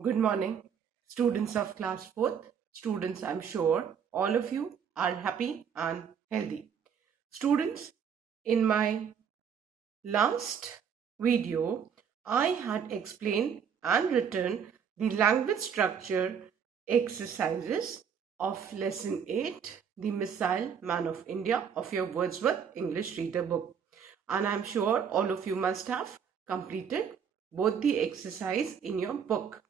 Good morning, students of class 4th. Students, I'm sure all of you are happy and healthy. Students, in my last video, I had explained and written the language structure exercises of lesson 8, The Missile Man of India of your Wordsworth English Reader book. And I'm sure all of you must have completed both the exercise in your book.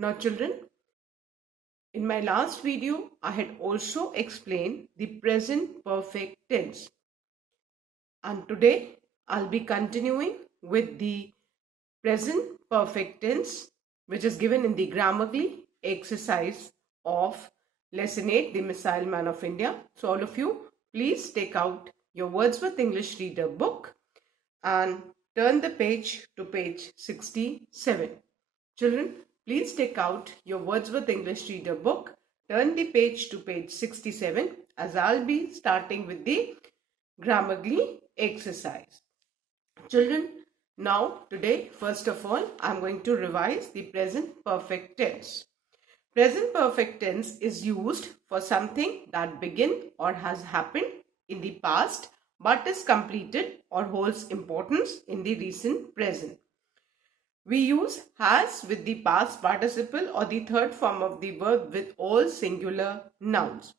Now children, in my last video, I had also explained the present perfect tense. And today, I'll be continuing with the present perfect tense, which is given in the Grammarly exercise of Lesson 8, The Missile Man of India. So all of you, please take out your Wordsworth English Reader book and turn the page to page 67. Children, please take out your Wordsworth English Reader book, turn the page to page 67 as I'll be starting with the Grammarly exercise. Children, now today, first of all, I'm going to revise the present perfect tense. Present perfect tense is used for something that began or has happened in the past but is completed or holds importance in the recent present. We use has with the past participle or the third form of the verb with all singular nouns.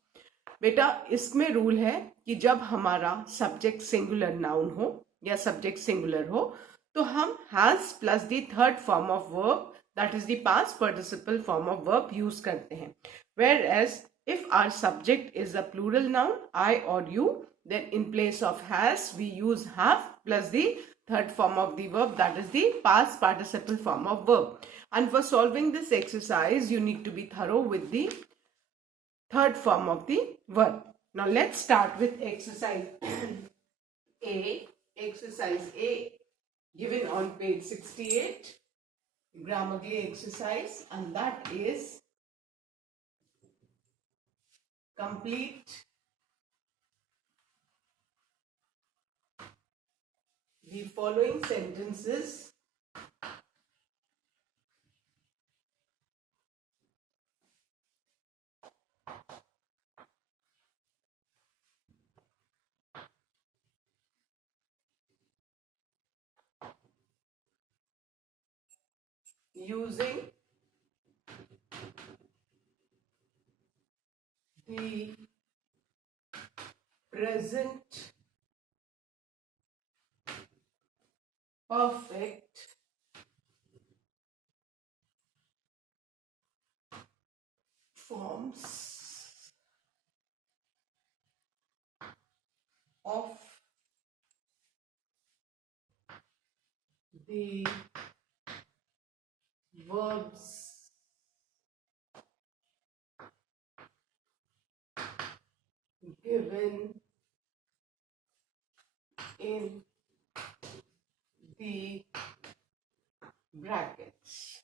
बेटा इसमें rule है कि जब हमारा subject singular noun हो या subject singular हो तो हम has plus the third form of verb that is the past participle form of verb use करते हैं. Whereas if our subject is a plural noun, I or you, then in place of has we use have plus the third form of the verb, that is the past participle form of verb. And for solving this exercise, you need to be thorough with the third form of the verb. Now let's start with exercise A. Exercise A given on page 68, Grammarly exercise, and that is complete the following sentences using the present perfect forms of the verbs given in the brackets.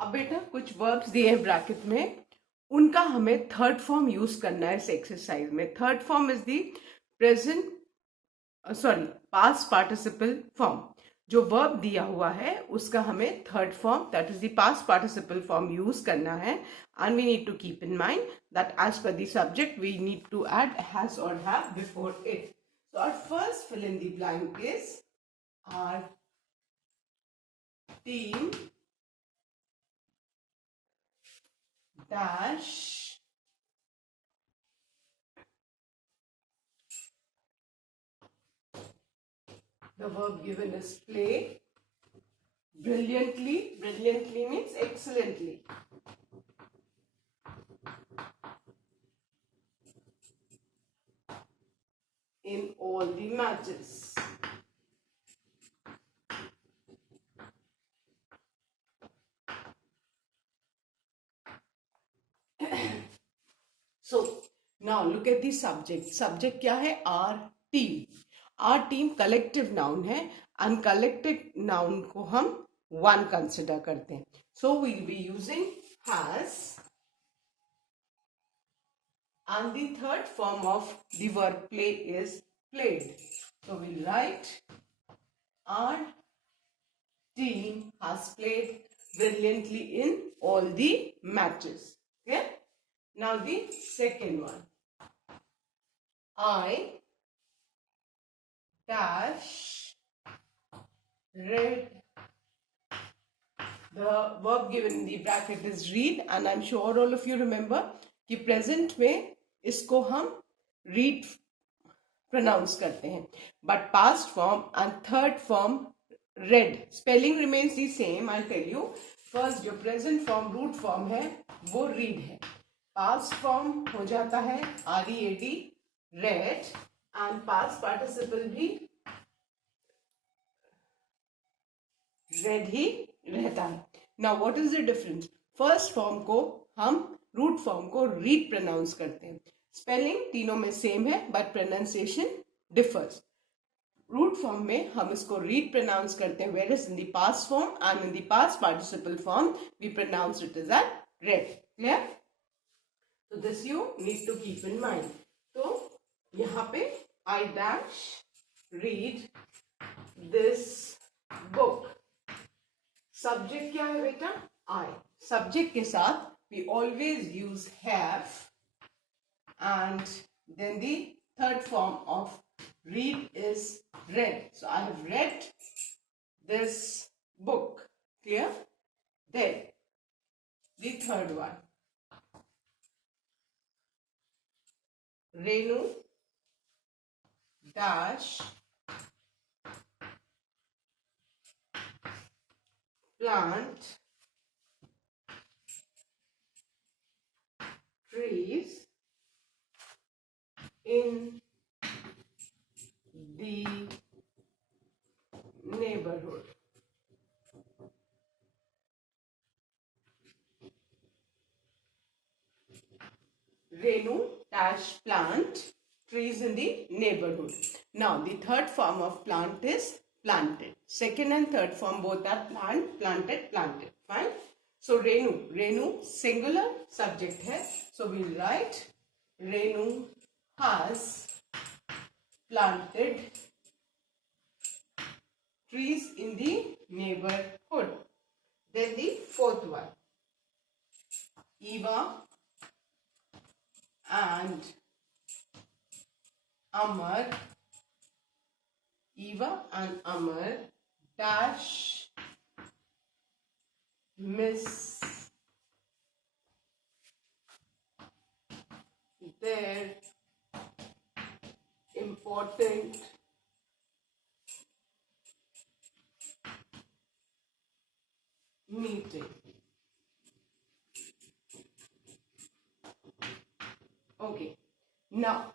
अब बेटा कुछ verbs दिए हैं bracket में, उनका हमें third form use करना है इस एक्सरसाइज में. Third form is the present past participle form. जो वर्ब दिया हुआ है उसका हमें third form that is the past participle form use करना है. And we need to keep in mind that as per the subject we need to add has और have before it. So our first fill in the blank is our team dash the verb given is play brilliantly. Brilliantly means excellently. In all the matches. So now look at the subject. Subject क्या है? Our team. Our team collective noun है and collective noun को हम one consider करते हैं. So we'll be using has and the third form of the verb play is played. So we'll write our team has played brilliantly in all the matches. Okay? Now the second one. I dash read. The verb given in the bracket is read, and I'm sure all of you remember कि present में इसको हम read pronounce करते हैं, but past form and third form read. Spelling remains the same. I'll tell you. First जो present form root form है वो read है. Past form हो जाता है READ read, and past participle भी read ही रहता है. Now what is the difference? First form को हम root form को read pronounce करते हैं. Spelling तीनों में same है, but pronunciation differs. Root form में हम इसको read pronounce करते हैं, whereas in the past form and in the past participle form we pronounce it as a read. Clear? So this you need to keep in mind. तो यहाँ पे I dash read this book. Subject क्या है बेटा? I. Subject के साथ we always use have, and then the third form of read is read. So I have read this book. Clear? Then the third one. Renu dash plant trees in the neighborhood. Renu dash plant trees in the neighborhood. Now the third form of plant is planted. Second and third form both are plant, planted, planted. Fine. So Renu singular subject hai. So we'll write Renu has planted trees in the neighborhood. Then the fourth one. Eva and Amar. Eva and Amar dash miss their important meeting. Okay. Now,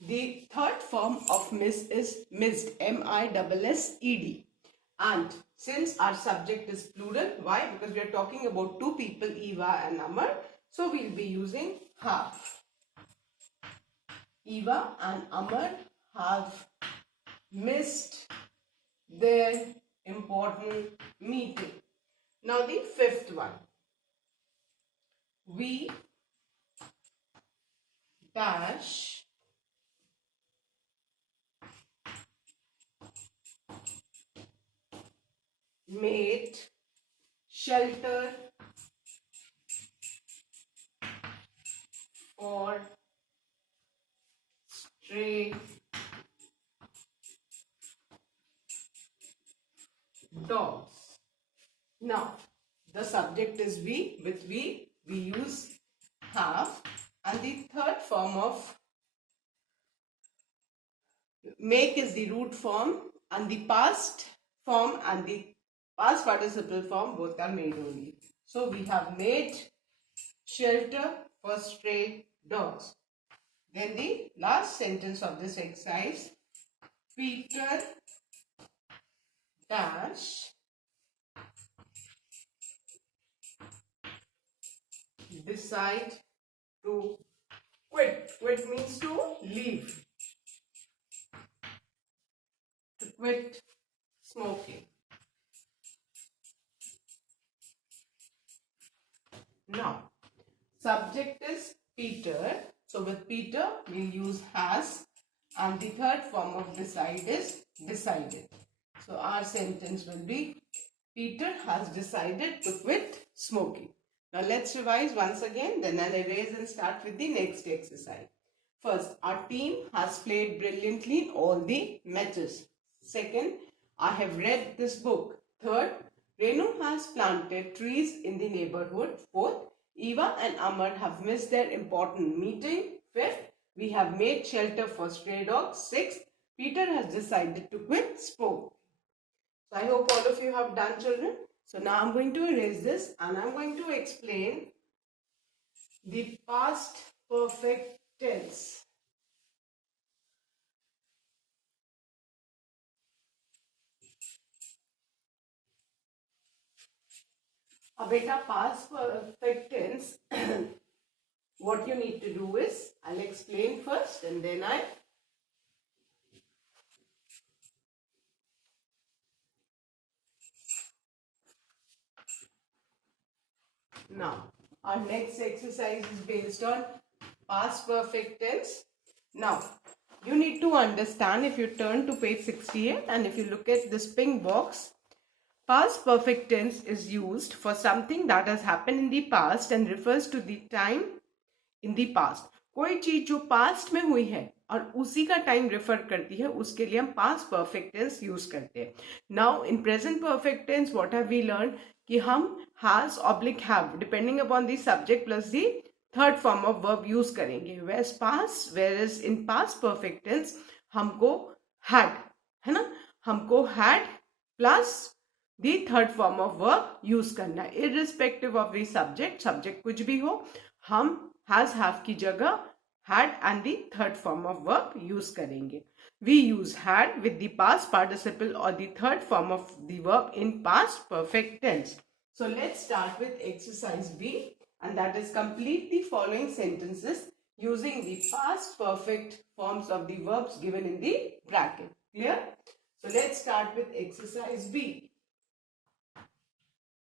the third form of miss is missed, M-I-S-S-E-D. And since our subject is plural, why? Because we are talking about two people, Eva and Amar. So we'll be using have. Eva and Amar have missed their important meeting. Now the fifth one. We dash made shelter for stray dogs. Now the subject is we. With we use have, and the third form of make is the root form, and the past form and the past participle form both are made only. So we have made shelter for stray dogs. Then the last sentence of this exercise. Peter dash decide to quit. Quit means to leave. To quit smoking. Now, subject is Peter. So with Peter, we'll use has, and the third form of decide is decided. So our sentence will be Peter has decided to quit smoking. Now let's revise once again, then I'll erase and start with the next exercise. First, our team has played brilliantly in all the matches. Second, I have read this book. Third, Renu has planted trees in the neighborhood. Fourth, Eva and Amar have missed their important meeting. Fifth, we have made shelter for stray dogs. Sixth, Peter has decided to quit smoking. So I hope all of you have done, children. So now I'm going to erase this and I'm going to explain the past perfect tense. अब बेटा past perfect tense what you need to do is I'll explain first and then now our next exercise is based on past perfect tense. Now you need to understand, if you turn to page 68 and if you look at this pink box, past perfect tense is used for something that has happened in the past and refers to the time in the past. कोई चीज जो past में हुई है और उसी का time refer करती है, उसके लिए हम पास्ट परफेक्ट टेंस यूज करते हैं. Now in present perfect tense what have we learn कि हम has oblique have depending upon the subject plus the third form of verb use करेंगे. Where is in past perfect tense हमको had, है ना, हमको had plus the third form of verb use करना है. Irrespective of the subject कुछ भी हो, हम हैज हैव की जगह had and the third form of verb use करेंगे. We use had with the past participle or the third form of the verb in past perfect tense. So let's start with exercise B, and that is complete the following sentences using the past perfect forms of the verbs given in the bracket. Clear? So let's start with exercise B.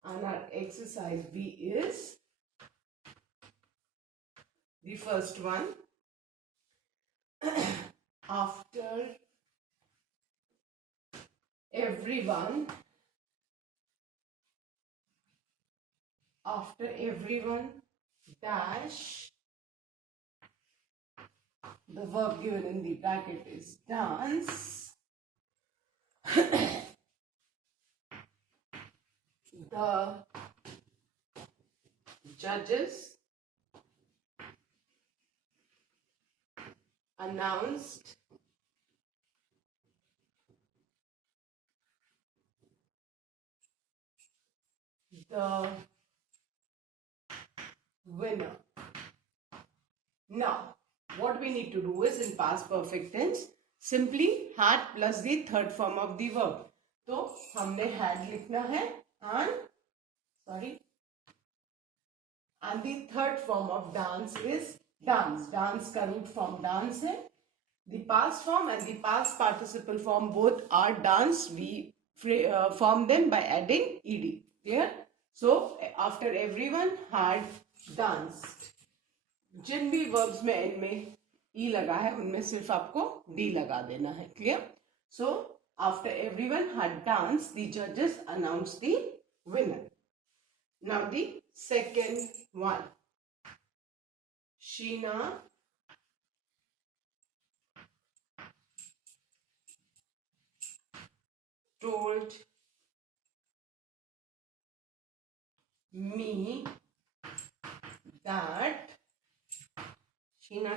And our exercise B is the first one. After everyone dash, the verb given in the bracket is dance, the judges announced the winner. Now, what we need to do is in past perfect tense, simply had plus the third form of the verb. तो हमने had लिखना है and the third form of dance is dance. Dance का root form dance है. The past form and the past participle form both are dance. We form them by adding ed. Clear? So after everyone had danced, जिन भी verbs में n में e लगा है उनमें सिर्फ आपको d लगा देना है. Clear? So after everyone had danced, the judges announced the winner. Now the second one. Sheena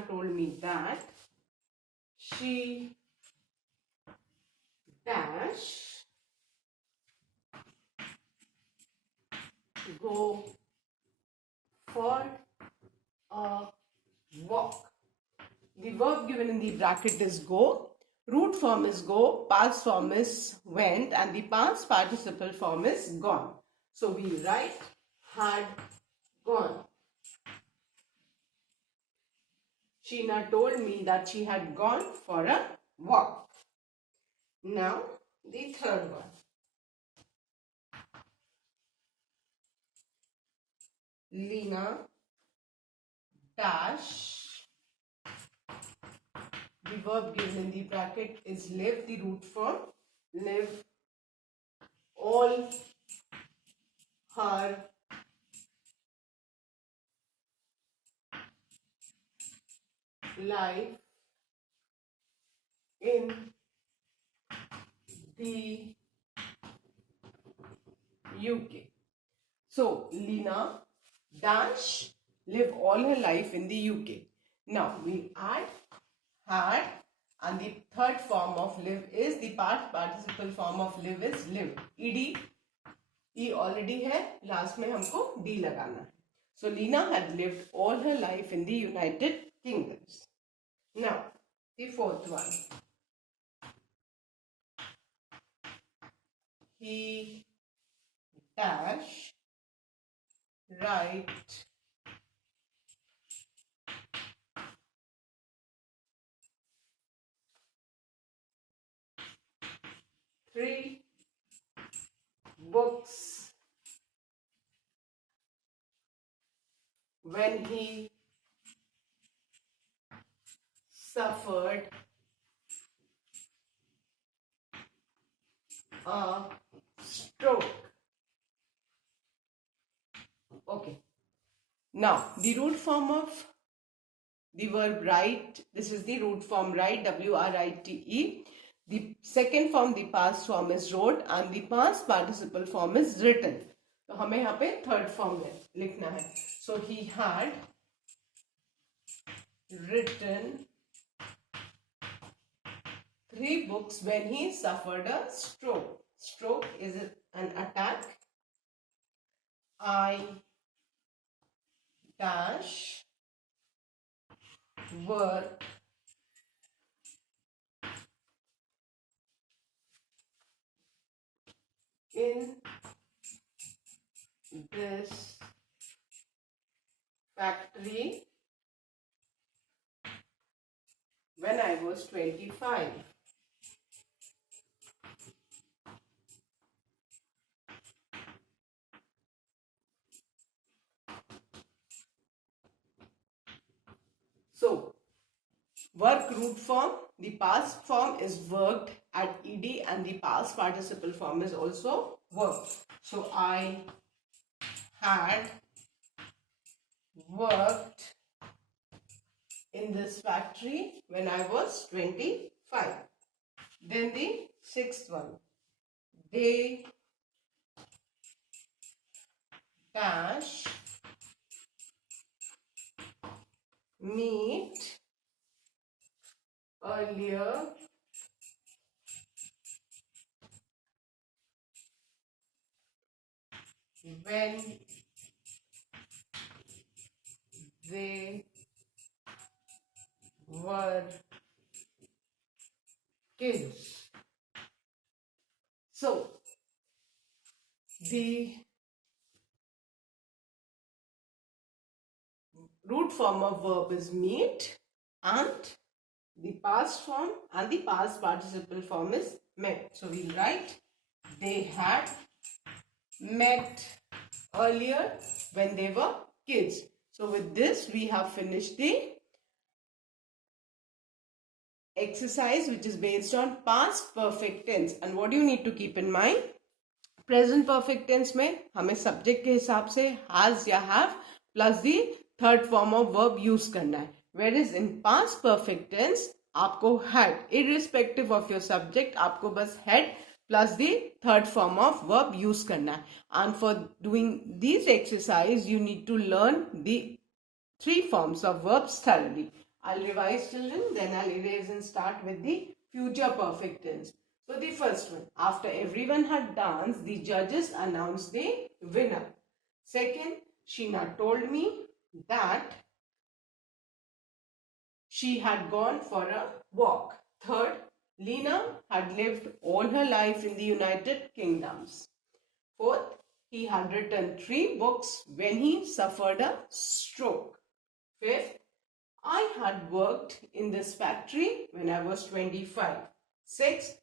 told me that she dash go for a walk. The verb given in the bracket is go. Root form is go, past form is went, and the past participle form is gone. So we write had gone. Sheena told me that she had gone for a walk. Now the third one. Lena dash. The verb given in the bracket is live. The root form live all her life in the UK. So Lina dash live all her life in the UK. Now we add had, and the third form of live is the past participle form of live is live. ed e already है, last में हमको d लगाना है. So Lina had lived all her life in the United Kingdoms. Now the fourth one. He dash write three books when he suffered a stroke. Okay. Now, the root form of the verb write, this is the root form write, W-R-I-T-E. The second form, the past form is wrote, and the past participle form is written. तो हमें यहाँ पे third form में लिखना है. So he had written 3 books when he suffered a stroke. Stroke is an attack. I dash work in this factory when I was 25. So, work root form, the past form is worked at ed, and the past participle form is also worked. So, I had worked in this factory when I was 25. Then the sixth one. They dash meet earlier when they were kids. So, the root form of verb is meet, and the past form and the past participle form is met. So, we'll write they had met earlier when they were kids. So, with this, we have finished the exercise which is based on past perfect tense. And what do you need to keep in mind? Present perfect tense में हमें subject के हिसाब से has या have plus the third form of verb use करना है. Whereas in past perfect tense आपको had, irrespective of your subject, आपको बस had plus the third form of verb use करना है. And for doing these exercise, you need to learn the 3 forms of verbs thoroughly. I'll revise, children, then I'll erase and start with the future perfect tense. So the first one, after everyone had danced, the judges announced the winner. Second, Sheena told me that she had gone for a walk. Third, Lena had lived all her life in the United Kingdoms. Fourth, he had written 3 books when he suffered a stroke. Fifth, I had worked in this factory when I was 25. Sixth,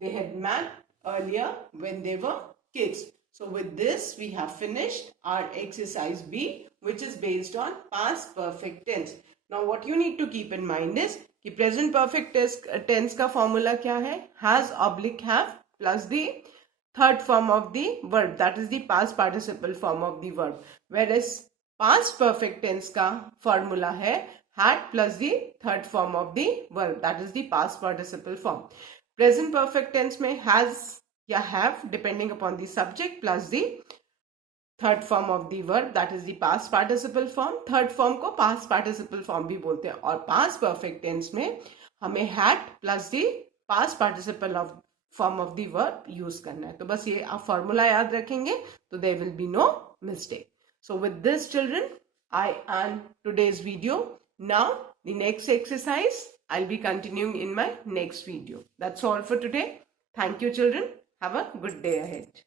they had met earlier when they were kids. So with this, we have finished our exercise B, which is based on past perfect tense. Now what you need to keep in mind is कि present perfect tense का formula क्या है? Has oblique have plus the third form of the verb, that is the past participle form of the verb. Whereas past perfect tense का formula है had plus the third form of the verb, that is the past participle form. Present perfect tense में has या have depending upon the subject plus the third form of the verb, that is the past participle form. Third form को past participle form भी बोलते हैं. और past perfect tense में हमें had plus the past participle of form of the verb use करना है. तो बस ये आप फॉर्मूला याद रखेंगे तो there will be no mistake. So with this children I end today's video. Now the next exercise I'll be continuing in my next video. That's all for today. Thank you, children. Have a good day ahead.